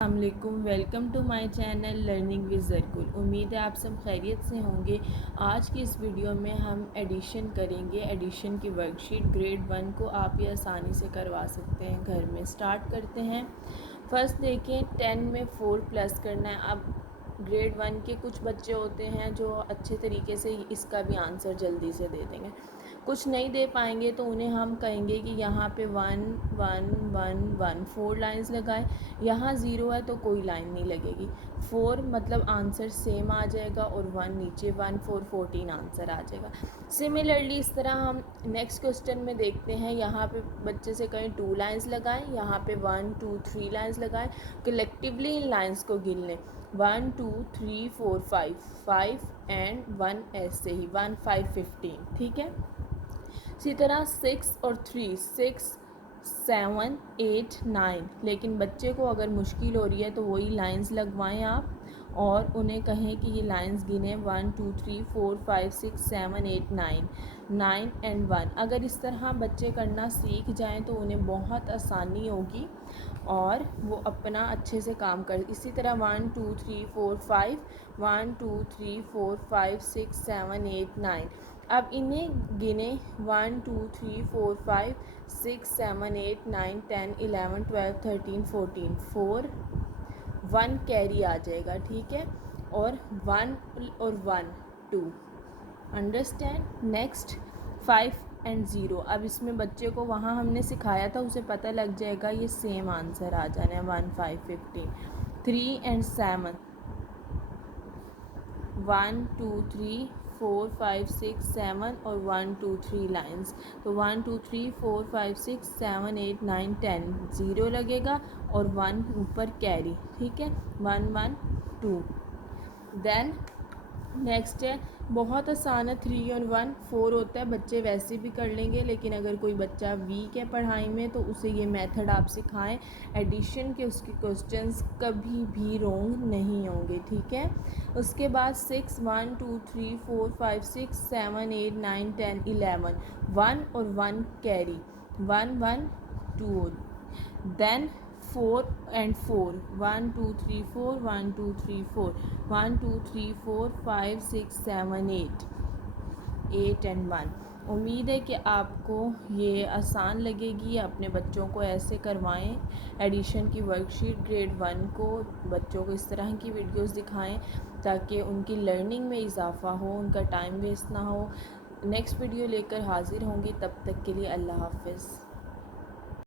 अस्सलामुअलैकुम, welcome to my channel learning with Zarkul. उम्मीद है आप सब खैरियत से होंगे। आज की इस वीडियो में हम एडिशन करेंगे। एडिशन की वर्कशीट ग्रेड 1 को आप ये आसानी से करवा सकते हैं घर में। स्टार्ट करते हैं। फर्स्ट देखें, 10 में 4 प्लस करना है। अब ग्रेड 1 के कुछ बच्चे होते हैं जो अच्छे तरीके से इसका भी आंसर जल्दी से दे देंगे। कुछ नहीं दे पाएंगे तो उन्हें हम कहेंगे कि यहाँ पे 1 1 1 1 4 लाइन्स लगाए। यहाँ 0 है तो कोई लाइन नहीं लगेगी। 4 मतलब आंसर सेम आ जाएगा और 1 नीचे 1 4 14 आंसर आ जाएगा। सिमिलरली इस तरह हम नेक्स्ट क्वेश्चन में देखते हैं। यहाँ पे बच्चे से कहीं 2 लाइन्स लगाएं, यहाँ पे 1 2 3 लाइन्स लगाएं। कलेक्टिवली इन लाइन्स को गिन लें। 1 2 3 4 5 5 एंड 1 ऐसे ही 1 5 15। ठीक है। इसी तरह 6 और 3 6 7 8 9। लेकिन बच्चे को अगर मुश्किल हो रही है तो वही लाइंस लगवाएं आप और उन्हें कहें कि ये लाइंस गिने 1 2 3 4 5 6 7 8 9 9 एंड 1। अगर इस तरह बच्चे करना सीख जाएं तो उन्हें बहुत आसानी होगी और वो अपना अच्छे से काम कर। इसी तरह 1 2 3 4 5 1 2 3 4 5 6 7 8 9। अब इन्हें गिने 1 2 3 4 5 6 7 8 9 10 11 12 13 14 4 1 कैरी आ जाएगा। ठीक है। और 1 और 1 2। अंडरस्टैंड। Next 5 and 0। अब इसमें बच्चे को वहाँ हमने सिखाया था उसे पता लग जाएगा ये सेम आंसर आ जाना है 1 5 15। 3 एंड 7 1 2 3 4 5 6 7 और 1 2 3 लाइन्स। तो 1 2 3 4 5 6 7 8 9 10 0 लगेगा और 1 ऊपर कैरी। ठीक है। 1 1 2। देन नेक्स्ट है, बहुत आसान है। 3 और 1 4 होता है। बच्चे वैसे भी कर लेंगे, लेकिन अगर कोई बच्चा वीक है पढ़ाई में तो उसे ये मेथड आप सिखाएं। एडिशन के उसके क्वेश्चंस कभी भी रॉन्ग नहीं होंगे। ठीक है। उसके बाद 6 1 2 3 4 5 6 7 8 9 10 11 1 और 1 कैरी 1 1 2। Then 4 and 4 1 2 3 4 1 2 3 4 1 2 3 4 5 6 7 8 8 and 1। उम्मीद है कि आपको ये आसान लगेगी। अपने बच्चों को ऐसे करवाएं। एडिशन की वर्कशीट ग्रेड 1 को बच्चों को इस तरह की वीडियोस दिखाएं ताकि उनकी लर्निंग में इजाफ़ा हो, उनका टाइम वेस्ट ना हो। नेक्स्ट वीडियो लेकर हाजिर होंगी। तब तक के लिए अल्लाह हाफ़िज़।